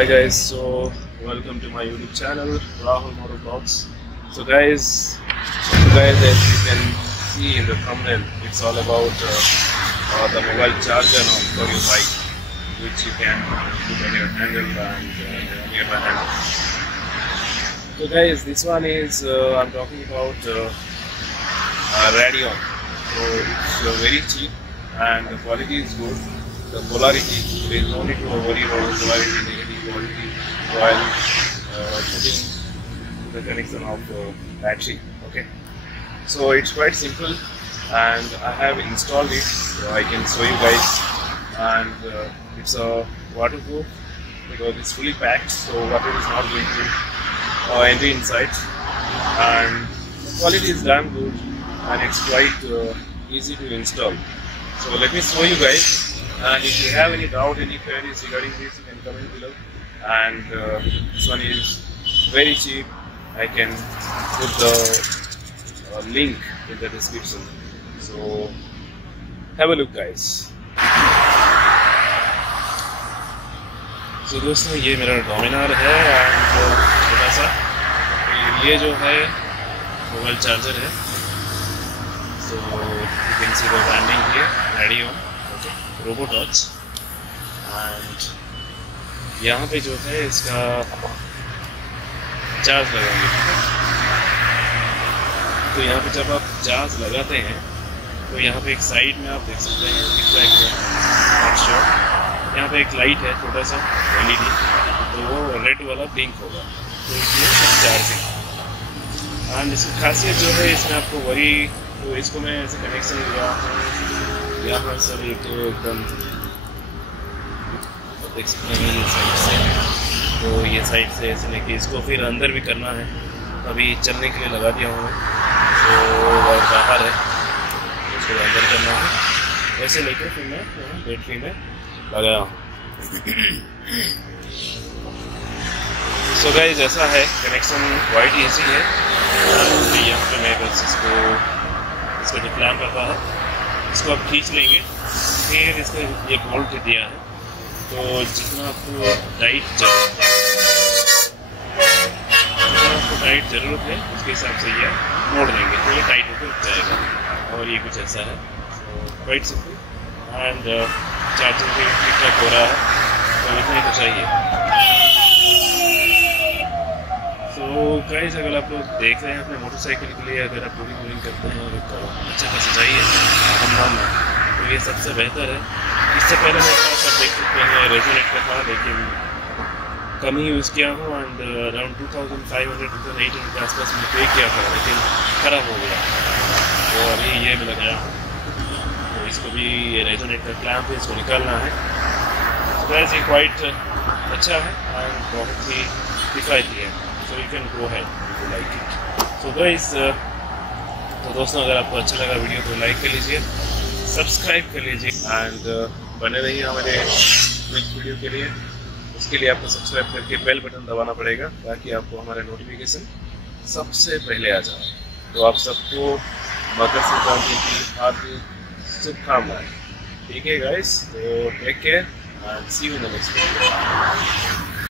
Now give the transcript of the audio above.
Hi guys, so welcome to my YouTube channel, RoboTouch. So guys, as you can see in the thumbnail, it's all about the mobile charger for your bike, which you can put on your handle and nearby handle. So guys, this one is I'm talking about Rideon. So it's very cheap and the quality is good. The polarity, there is no need to worry about the polarity, negative quality while putting the connection of battery. Okay, so it's quite simple and I have installed it, so I can show you guys. And it's a waterproof because it's fully packed, so water is not going to enter inside, and the quality is damn good and it's quite easy to install. So let me show you guys. And if you have any doubt, any queries regarding this, you can comment below. And this one is very cheap. I can put the link in the description. So have a look guys. So दोस्तों, ये मेरा डोमिनार है and छोटा सा ये जो है mobile charger है. So you can see the branding here, Rideon. RoboTouch. And यहाँ पे जो है इसका चार्ज लगाएंगे. तो यहाँ पे जब आप चार्ज लगाते हैं तो यहाँ पे एक साइड में आप देख सकते हैं, दिख रहा है यहाँ पे एक लाइट है छोटा सा LED, तो वो रेड वाला ब्लिंक होगा. तो ये चार्जिंग एंड इसकी खासियत जो है, इसमें आपको वही, तो इसको मैं ऐसे कनेक्शन दिया यहाँ सर एक एकदम देख सकते हैं ये साइड से. तो ये साइड से ऐसे लेके इसको फिर अंदर भी करना है. अभी चलने के लिए लगा दिया हूँ मैं, तो बाहर है, इसको अंदर करना है. ऐसे लेके फिर मैं बैटरी में लगाया हूँ. सो गाइस, ऐसा है कनेक्शन, क्वाइट ईजी है. यहाँ पे मैं बस इसको जो क्लैम्प रहता है इसको आप खींच लेंगे. फिर इसका ये बोल्ट दिया है, तो जितना आपको टाइट ज़रूरत है उसके हिसाब से ये मोड़ देंगे, तो ये टाइट होकर उठ जाएगा. और ये कुछ ऐसा है. तो क्वाइट सिंपल एंड चार्जिंग भी ठीक ठाक हो रहा है, तो इतना ही तो चाहिए. तो गाइस, अगर आप लोग देख रहे हैं अपने मोटरसाइकिल के लिए, अगर आप टूरिंग करते हैं और अच्छा खासा चाहिए हम में, तो ये सबसे बेहतर है. इससे पहले मेरे पास आप देख सकते हैं रेजोनेट का था, लेकिन कम ही यूज़ किया हूँ एंड अराउंड 2500-2800 के आसपास में पे किया था, लेकिन ख़राब हो गया. तो अभी ये भी लगाया हूँ, तो इसको भी ये रेजोनेट का क्लैम्प है, इसको निकालना है. तो गाइस, ये क्वाइट अच्छा है एंड बहुत ही किफ़ायती है. So you can go ahead if you like it. So guys, तो दोस्तों, अगर आपको अच्छा लगा वीडियो तो लाइक कर लीजिए, सब्सक्राइब कर लीजिए एंड बने रहिए हमारे नेक्स्ट वीडियो के लिए. उसके लिए आपको सब्सक्राइब करके बेल बटन दबाना पड़ेगा ताकि आपको हमारे नोटिफिकेशन सबसे पहले आ जाए. तो आप सबको मकर संक्रांति की हार्दिक शुभकामनाएं. ठीक है गाइस, तो take care and see you in the next video.